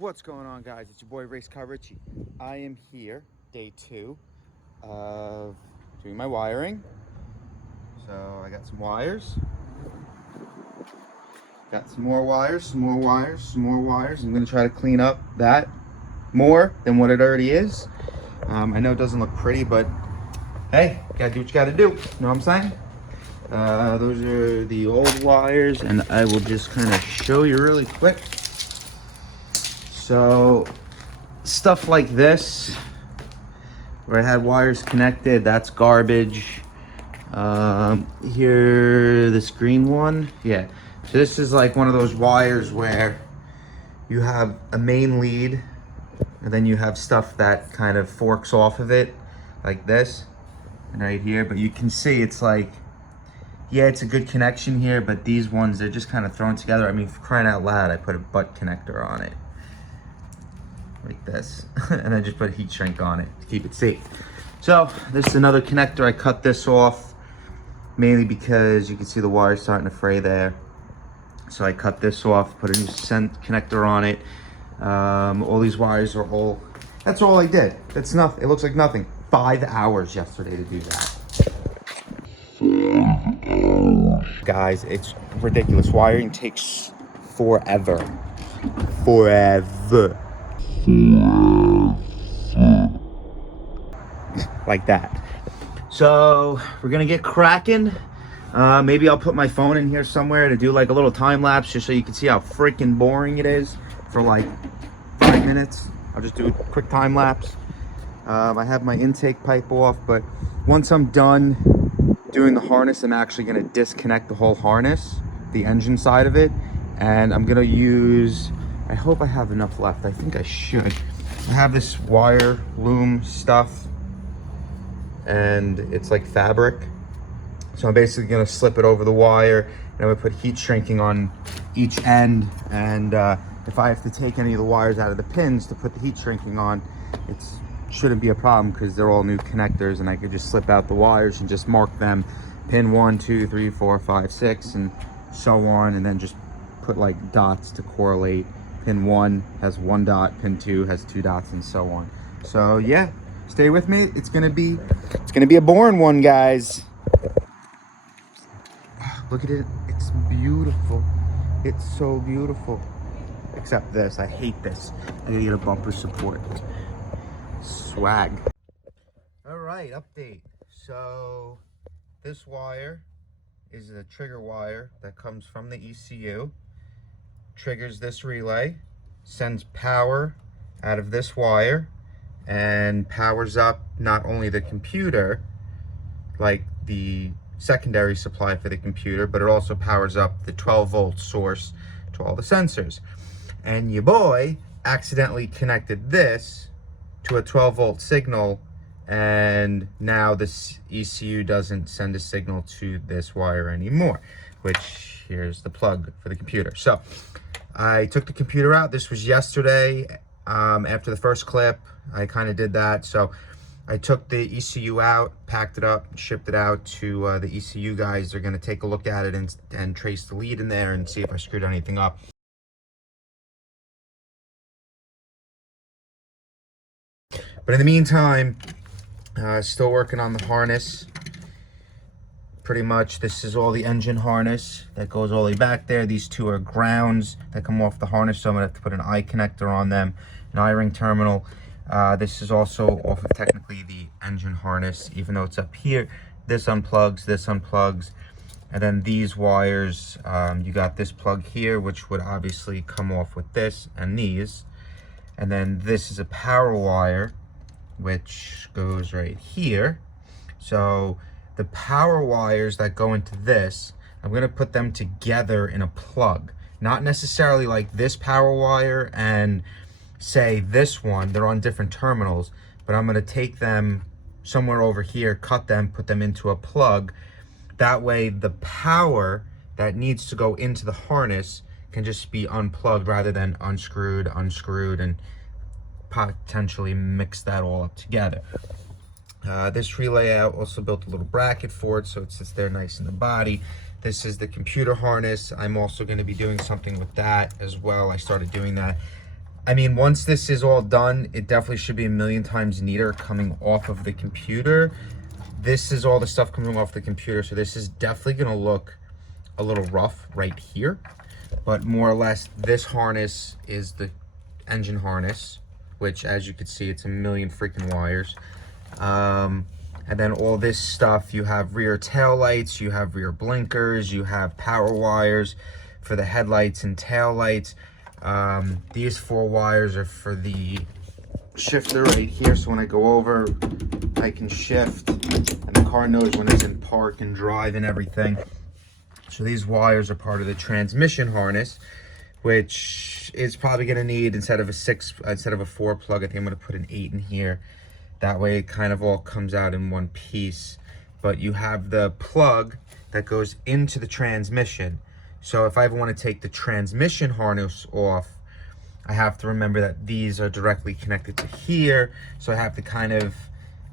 What's going on, guys? It's your boy RaceCarRichie. I am here, day 2 of doing my wiring. So I got some wires. Got some more wires, some more wires, some more wires. I'm gonna try to clean up that more than what it already is. I know it doesn't look pretty, but hey, gotta do what you gotta do. You know what I'm saying? Those are the old wires, and I will just kind of show you really quick. So stuff like this, where I had wires connected, that's garbage. Here, this green one, yeah. So this is like one of those wires where you have a main lead, and then you have stuff that kind of forks off of it, like this, and right here. But you can see it's like, yeah, it's a good connection here, but these ones, they're just kind of thrown together. I mean, for crying out loud, I put a butt connector on it. Like this, and I just put a heat shrink on it to keep it safe. So this is another connector. I cut this off mainly because you can see the wire starting to fray there. So I cut this off, put a new connector on it. All these wires are all, that's all I did. It's nothing, it looks like nothing. 5 hours yesterday to do that. Guys, it's ridiculous. Wiring takes forever. Forever. Like that. So we're gonna get cracking. Maybe I'll put my phone in here somewhere to do like a little time lapse, just so you can see how freaking boring it is for like 5 minutes. I'll just do a quick time lapse. I have my intake pipe off, but once I'm done doing the harness, I'm actually gonna disconnect the whole harness, the engine side of it, and I'm gonna use, I hope I have enough left. I think I should. I have this wire loom stuff, and it's like fabric. So I'm basically gonna slip it over the wire, and I'm gonna put heat shrinking on each end. And if I have to take any of the wires out of the pins to put the heat shrinking on, it shouldn't be a problem because they're all new connectors, and I could just slip out the wires and just mark them pin 1, 2, 3, 4, 5, 6, and so on, and then just put like dots to correlate. Pin 1 has 1 dot, pin 2 has 2 dots, and so on. So yeah, stay with me. It's gonna be a boring one, guys. Look at it, it's beautiful. It's so beautiful. Except this, I hate this. I gotta get a bumper support. Swag. All right, update. So this wire is a trigger wire that comes from the ECU. Triggers this relay, sends power out of this wire, and powers up not only the computer, like the secondary supply for the computer, but it also powers up the 12-volt source to all the sensors. And your boy accidentally connected this to a 12-volt signal, and now this ECU doesn't send a signal to this wire anymore, which here's the plug for the computer. So I took the computer out. This was yesterday. After the first clip, I kind of did that. So I took the ECU out, packed it up, shipped it out to the ECU guys. They're going to take a look at it and trace the lead in there and see if I screwed anything up. But in the meantime, still working on the harness. Pretty much, this is all the engine harness that goes all the way back there. These two are grounds that come off the harness, so I'm gonna have to put an eye connector on them, an eye-ring terminal. This is also off of technically the engine harness, even though it's up here. This unplugs, and then these wires, you got this plug here, which would obviously come off with this and these. And then this is a power wire, which goes right here. So the power wires that go into this, I'm gonna put them together in a plug. Not necessarily like this power wire and say this one, they're on different terminals, but I'm gonna take them somewhere over here, cut them, put them into a plug. That way the power that needs to go into the harness can just be unplugged rather than unscrewed, and potentially mix that all up together. This relay, I also built a little bracket for it so it sits there nice in the body. This is the computer harness. I'm also going to be doing something with that as well. I started doing that. I mean, once this is all done, it definitely should be a million times neater coming off of the computer. This is all the stuff coming off the computer, so this is definitely gonna look a little rough right here. But more or less, this harness is the engine harness, which as you can see, it's a million freaking wires. And then all this stuff, you have rear tail lights, you have rear blinkers, you have power wires for the headlights and tail lights. These 4 wires are for the shifter right here, so when I go over, I can shift, and the car knows when it's in park and drive and everything. So these wires are part of the transmission harness, which is probably going to need, instead of a 4 plug, I think I'm going to put an 8 in here. That way it kind of all comes out in one piece. But you have the plug that goes into the transmission. So if I ever want to take the transmission harness off, I have to remember that these are directly connected to here. So I have to kind of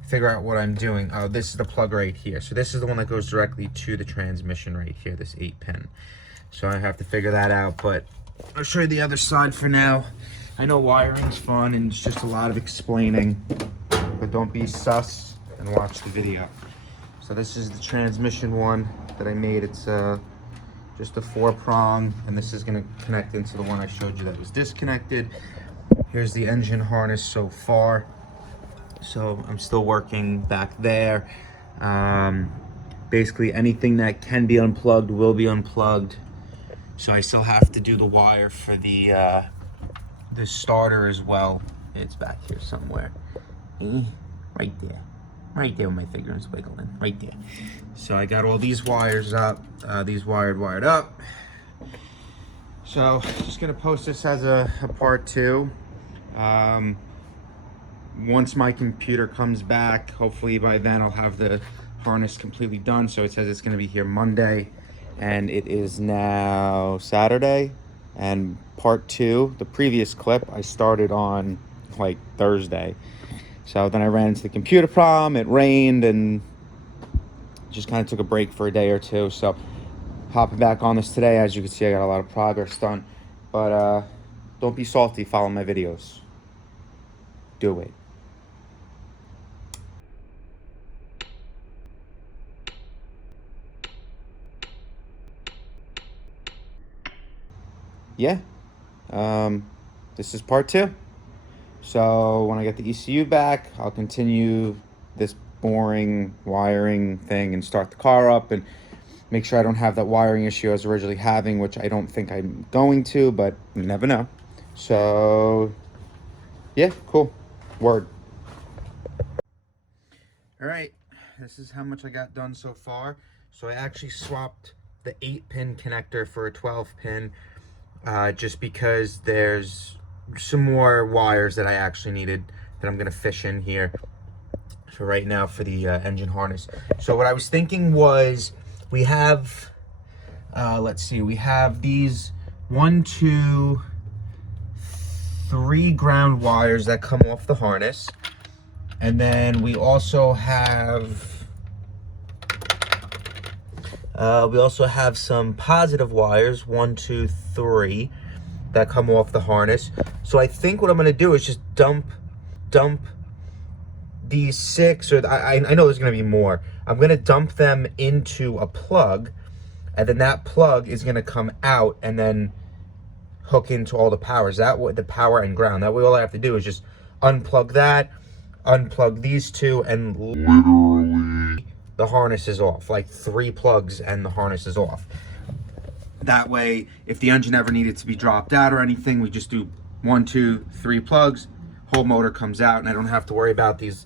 figure out what I'm doing. Oh, this is the plug right here. So this is the one that goes directly to the transmission right here, this 8-pin. So I have to figure that out, but I'll show you the other side for now. I know wiring's fun and it's just a lot of explaining, but don't be sus and watch the video. So this is the transmission one that I made. It's just a 4-prong, and this is going to connect into the one I showed you that was disconnected. Here's the engine harness so far. So I'm still working back there. Basically anything that can be unplugged will be unplugged. So I still have to do the wire for the starter as well. It's back here somewhere. Right there. Right there with my finger is wiggling. Right there. So I got all these wires up. These wired up. So just gonna post this as a part 2. Once my computer comes back, hopefully by then I'll have the harness completely done. So it says it's gonna be here Monday, and it is now Saturday. And part 2, the previous clip, I started on like Thursday. So then I ran into the computer problem, it rained, and just kind of took a break for a day or two. So hopping back on this today, as you can see, I got a lot of progress done. But don't be salty, follow my videos. Do it. Yeah, this is part 2. So when I get the ECU back, I'll continue this boring wiring thing and start the car up and make sure I don't have that wiring issue I was originally having, which I don't think I'm going to, but you never know. So yeah, cool. Word. All right, this is how much I got done so far. So I actually swapped the 8-pin connector for a 12-pin, just because there's some more wires that I actually needed that I'm gonna fish in here for right now for the engine harness. So what I was thinking was, we have let's see, we have these 1, 2, 3 ground wires that come off the harness, and then we also have some positive wires, 1, 2, 3, that come off the harness. So I think what I'm gonna do is just dump these 6, or I know there's gonna be more. I'm gonna dump them into a plug, and then that plug is gonna come out and then hook into all the powers. That way, the power and ground. That way, all I have to do is just unplug that, unplug these 2, and literally the harness is off. Like 3 plugs and the harness is off. That way, if the engine ever needed to be dropped out or anything, we just do 1, 2, 3 plugs, whole motor comes out, and I don't have to worry about these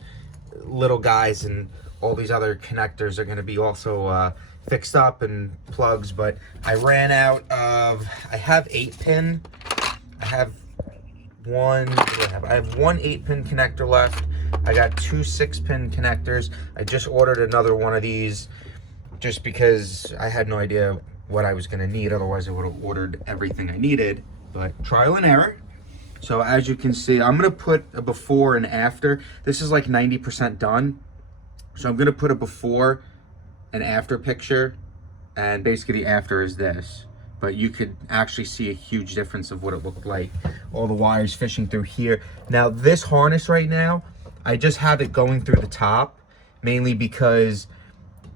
little guys, and all these other connectors are going to be also fixed up and plugs. But I ran out of, I have 8-pin. I have one 8-pin connector left. I got 2 6-pin connectors. I just ordered another one of these just because I had no idea what I was going to need. Otherwise I would have ordered everything I needed, but trial and error. So as you can see, I'm going to put a before and after. This is like 90% done. So I'm going to put a before and after picture, and basically the after is this. but you could actually see a huge difference of what it looked like. All the wires fishing through here. Now this harness right now, I just have it going through the top, mainly because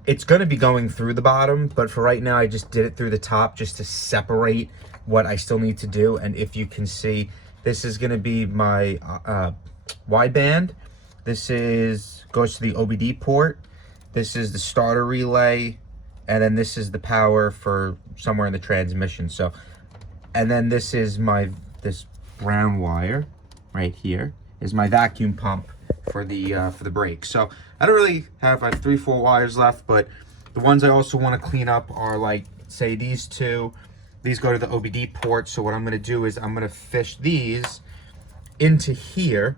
it's going to be going through the bottom, but for right now I just did it through the top just to separate what I still need to do. And if you can see, this is going to be my wideband. This goes to the OBD port. This is the starter relay, and then this is the power for somewhere in the transmission. So, and then this is this brown wire right here is my vacuum pump for the brake. So I don't really have, I have 3-4 wires left, but the ones I also want to clean up are, like, say these two. These go to the OBD port. So what I'm going to do is I'm going to fish these into here,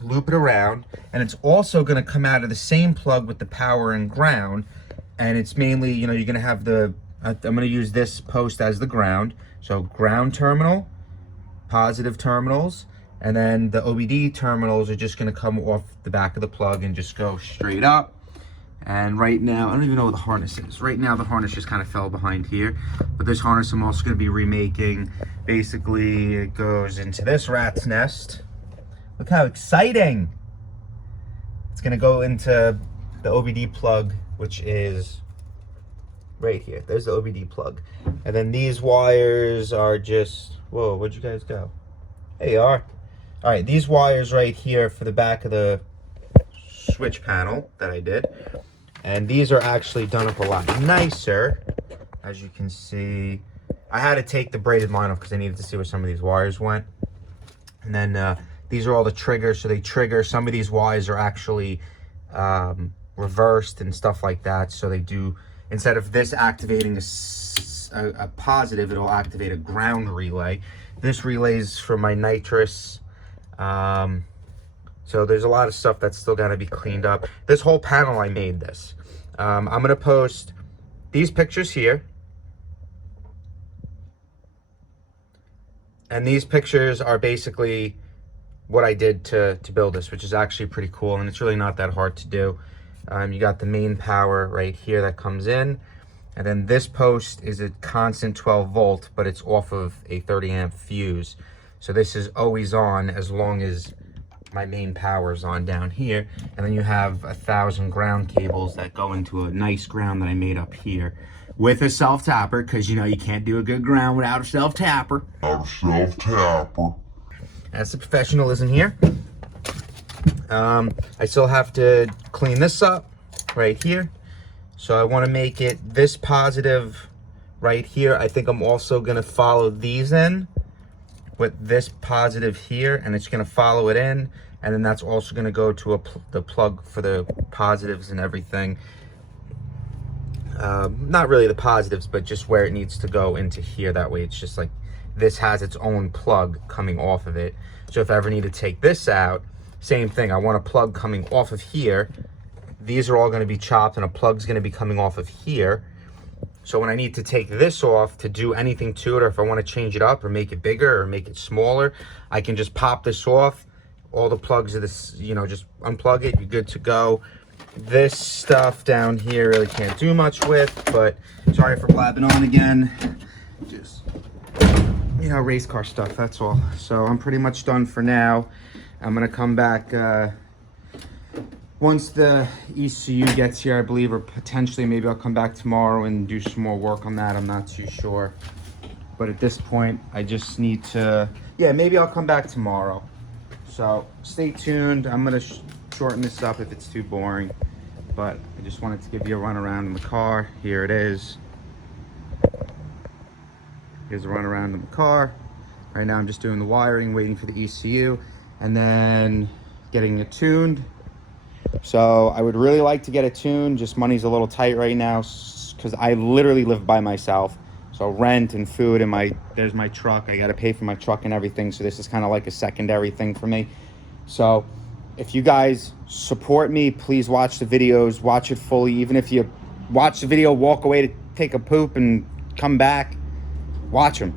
loop it around, and it's also going to come out of the same plug with the power and ground. And it's mainly, you know, you're going to have I'm going to use this post as the ground. So ground terminal, positive terminals, and then the OBD terminals are just going to come off the back of the plug and just go straight up. And right now, I don't even know what the harness is. Right now, the harness just kind of fell behind here. But this harness I'm also going to be remaking. Basically, it goes into this rat's nest. Look how exciting! It's going to go into the OBD plug, which is right here. There's the OBD plug. And then these wires are just, whoa, where'd you guys go? There you are. All right, these wires right here for the back of the switch panel that I did. And these are actually done up a lot nicer. As you can see, I had to take the braided line off because I needed to see where some of these wires went. And then these are all the triggers, so they trigger. Some of these wires are actually reversed and stuff like that. So they do, instead of this activating a positive, it'll activate a ground relay. This relay is for my nitrous. So there's a lot of stuff that's still got to be cleaned up. This whole panel, I made this. I'm going to post these pictures here. And these pictures are basically what I did to build this, which is actually pretty cool. And it's really not that hard to do. You got the main power right here that comes in. And then this post is a constant 12 volt, but it's off of a 30 amp fuse. So this is always on as long as my main power is on down here. And then you have 1,000 ground cables that go into a nice ground that I made up here with a self-tapper, because you know you can't do a good ground without a self-tapper. That's the professionalism here. I still have to clean this up right here. So I want to make it this positive right here. I think I'm also going to follow these in with this positive here, and it's going to follow it in, and then that's also going to go to the plug for the positives and everything. Not really the positives, but just where it needs to go into here. That way it's just like this has its own plug coming off of it. So if I ever need to take this out, same thing. I want a plug coming off of here. These are all going to be chopped, and a plug's going to be coming off of here. So when I need to take this off to do anything to it, or if I want to change it up or make it bigger or make it smaller, I can just pop this off. All the plugs of this, you know, just unplug it, you're good to go. This stuff down here really can't do much with, but sorry for blabbing on again. Just, you know, race car stuff, that's all. So I'm pretty much done for now. I'm going to come back once the ECU gets here, I believe, or potentially maybe I'll come back tomorrow and do some more work on that. I'm not too sure. But at this point, I just need to, yeah, maybe I'll come back tomorrow. So stay tuned. I'm going to shorten this up if it's too boring. But I just wanted to give you a run around in the car. Here it is. Here's a run around in the car. Right now I'm just doing the wiring, waiting for the ECU, and then getting it tuned. So I would really like to get it tuned, just money's a little tight right now because I literally live by myself. So rent and food, and there's my truck. I got to pay for my truck and everything. So this is kind of like a secondary thing for me. So if you guys support me, please watch the videos, watch it fully. Even if you watch the video, walk away to take a poop and come back, watch them.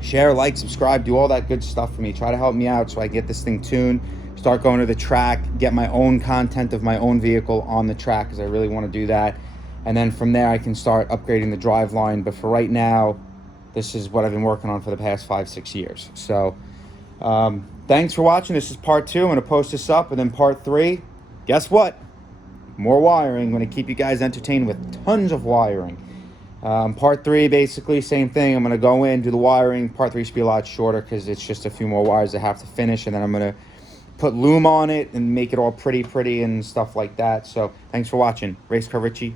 Share, like, subscribe, do all that good stuff for me. Try to help me out so I get this thing tuned. Start going to the track, get my own content of my own vehicle on the track, because I really want to do that. And then from there, I can start upgrading the drive line. But for right now, this is what I've been working on for the past 5-6 years. So thanks for watching. This is part 2. I'm going to post this up. And then part 3, guess what? More wiring. I'm going to keep you guys entertained with tons of wiring. Part 3, basically, same thing. I'm going to go in, do the wiring. Part 3 should be a lot shorter because it's just a few more wires I have to finish. And then I'm going to put loom on it and make it all pretty and stuff like that. So thanks for watching. RaceCarRichie.